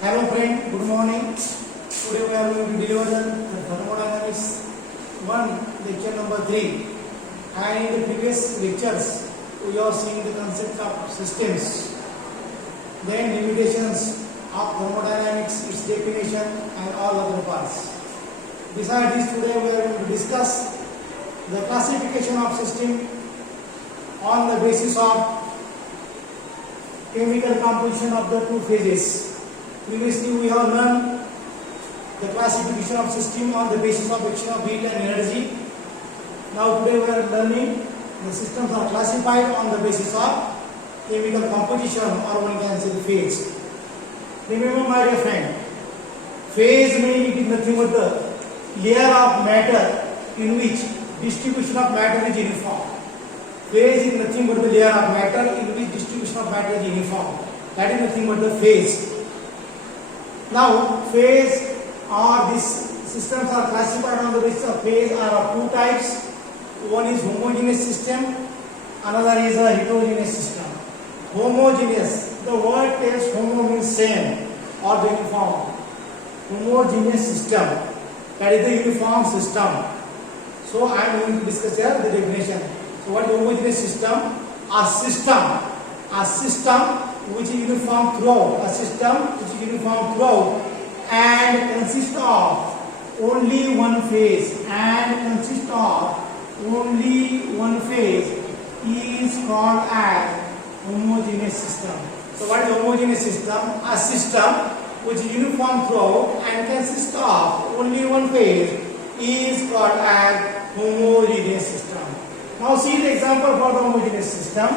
Hello friend, good morning. Today we are going to deliver the thermodynamics 1 lecture number 3. And in the previous lectures we have seen the concept of systems, then limitations of thermodynamics, its definition and all other parts. Besides this, today we are going to discuss the classification of system on the basis of chemical composition of the two phases. Previously we have learned the classification of system on the basis of action of heat and energy. Now today we are learning the systems are classified on the basis of chemical composition, or one can say the phase. Remember my dear friend, phase meaning it is nothing but the layer of matter in which distribution of matter is uniform. Phase is nothing but the layer of matter in which distribution of matter is uniform. That is nothing but the phase. Now, phase or these systems are classified on the basis of phase are of two types. One is homogeneous system, another is a heterogeneous system. Homogeneous, the word tells homo means same or the uniform. Homogeneous system, that is the uniform system. So I am going to discuss here the definition. So what is homogeneous system? A system which is uniform throughout, and consists of only one phase, is called as homogeneous system. So what is homogeneous system? A system which is uniform throughout and consists of only one phase is called as homogeneous system. Now see the example for the homogeneous system.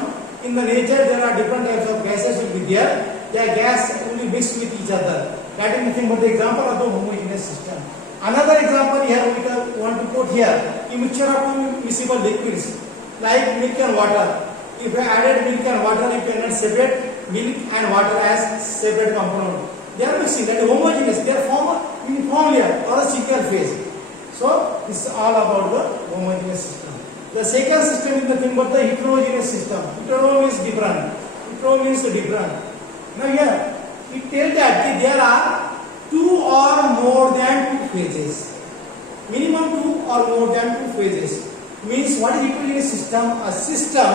In the nature there are different types of gases will be there. They are gas only mixed with each other. That is nothing but the example of the homogeneous system. Another example here we want to put here, a mixture of two miscible liquids like milk and water. If I added milk and water, you cannot separate milk and water as separate component. They are mixing, that is homogeneous. They are form a uniform layer or a single phase. So this is all about the homogeneous system. The second system is nothing but the heterogeneous system. Hetero means different. Now here it tells that there are two or more than two phases. Minimum two or more than two phases. Means what is heterogeneous system? A system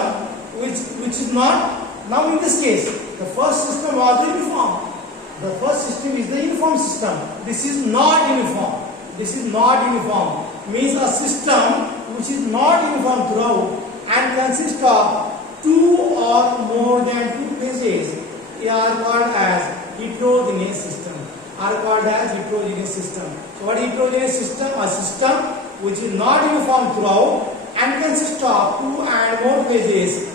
which is not. Now in this case, the first system was uniform. The first system is the uniform system. This is not uniform. Means a system which is not uniform throughout and consists of two or more than two phases are called as heterogeneous system. So what is heterogeneous system? A system which is not uniform throughout and consists of two or more phases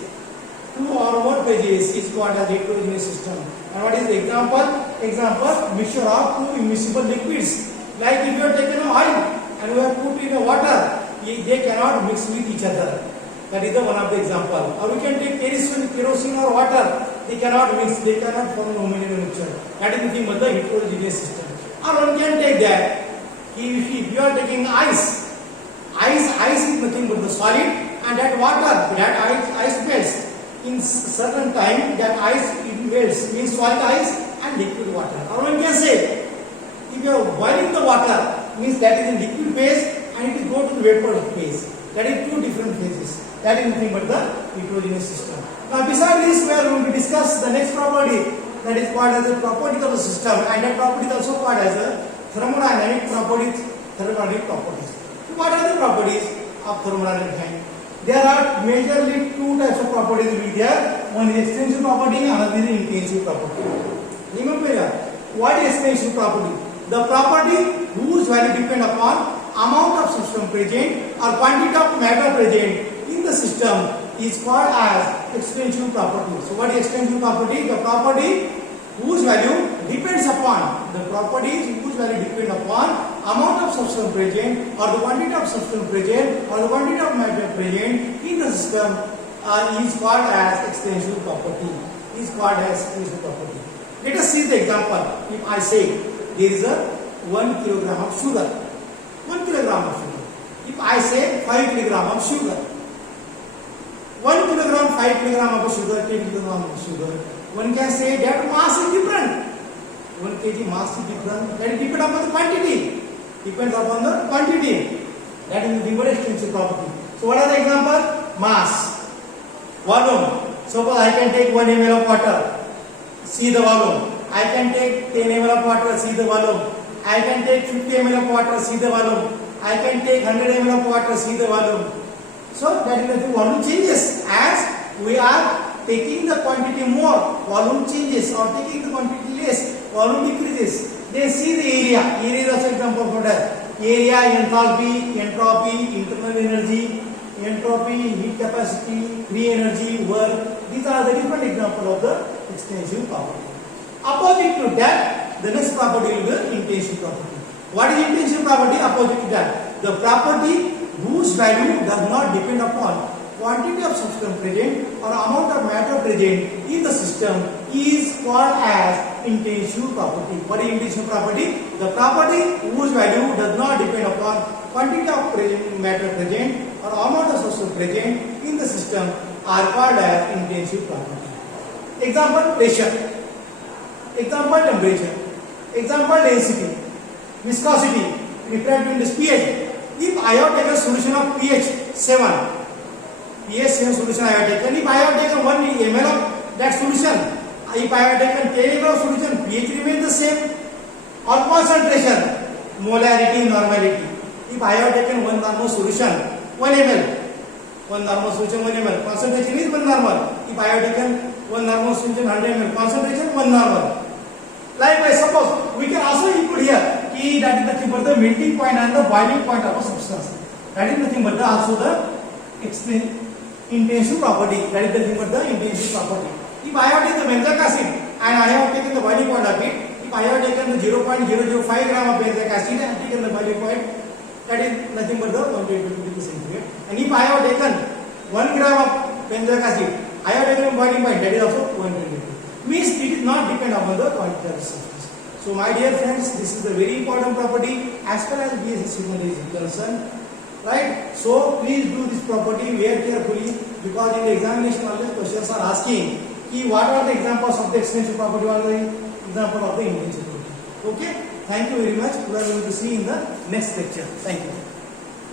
is called as heterogeneous system. And what is the example? Mixture of two immiscible liquids. Like if you have taken oil and we have put in water, they cannot mix with each other. That is the one of the example. Or we can take kerosene or water. They cannot mix. They cannot form a homogeneous mixture. That is nothing but the heterogeneous system. Or one can take that. If you are taking ice is nothing but the solid, and that water, that ice melts. In certain time, that ice melts, means solid ice and liquid water. Or one can say, if you are boiling the water, means that is in liquid phase and it is go to the vapor phase. That is two different phases. That is nothing but the heterogeneous system. Now besides this, we are going to discuss the next property, that is called as the properties of the system, and that property is also called as the thermodynamic properties. What are the properties of thermodynamic? There are majorly two types of properties will be there. One is extensive property, another is intensive property. Remember what is extensive property? The property whose value depend upon amount of system present or quantity of matter present in the system is called as extensive property. So what is extensive property? The property whose value depends upon amount of substance present or the quantity of substance present or the quantity of matter present in the system is called as extensive property. Let us see the example. If I say there is a 1 kilogram of sugar. If I say 5 kilogram of sugar. 1 kilogram, 5 kilogram of sugar, 10 kilogram of sugar. One can say that mass is different. 1 kg mass is different. That is depend upon the quantity. Depends upon the quantity. That is the Weber extension property. So what are the example? Mass, volume. Suppose I can take 1 ml of water. See the volume. I can take 10 ml of water. See the volume. I can take 50 ml of water. See the volume. I can take 100 ml of water. See the volume. So that is the volume changes as we are taking the quantity more. Volume changes, or taking the quantity less. Volume decreases. Then see the area. Area is also example for that. Area, enthalpy, entropy, internal energy, entropy, heat capacity, free energy, work. These are the different examples of the extensive property. Opposite to that, the next property will be the intensive property. What is intensive property? Opposite to that, the property whose value does not depend upon quantity of substance present or amount of matter present in the system is called as intensive property. What is intensive property? The property whose value does not depend upon quantity of matter present or amount of substance present in the system are called as intensive property. Example: pressure. Example: temperature. Example: density. Viscosity. Refractive index pH. If I have taken solution of pH 7, pH 7 solution I have taken. If I have taken 1 ml of that solution, if I have taken 10 ml of solution, pH remains the same. Or concentration, molarity, normality. If I have taken 1 normal solution, 1 ml, 1 normal solution 1 ml, concentration is 1 normal. If I have taken 1 normal solution 100 ml, concentration 1 normal. Likewise, suppose we can also include here key, that is nothing but the melting point and the boiling point of a substance. That is nothing but also the intensive property. That is nothing but the intensive property. If I have taken the benzoic acid and I have taken the boiling point of it, if I have taken the 0.005 gram of benzoic acid and taken the boiling point, that is nothing but the 120 degree centigrade. And if I have taken 1 gram of benzoic acid, I have taken a boiling point, that is also 120 degree. Means it is not depend upon the quantity of substance. So my dear friends, this is a very important property as far as BSc secondary is concerned, right? So please do this property very carefully, because in the examination always questions are asking what are the examples of the extensive property, what are the example of the intensive property. Okay, thank you very much. We are going to see in the next lecture. Thank you.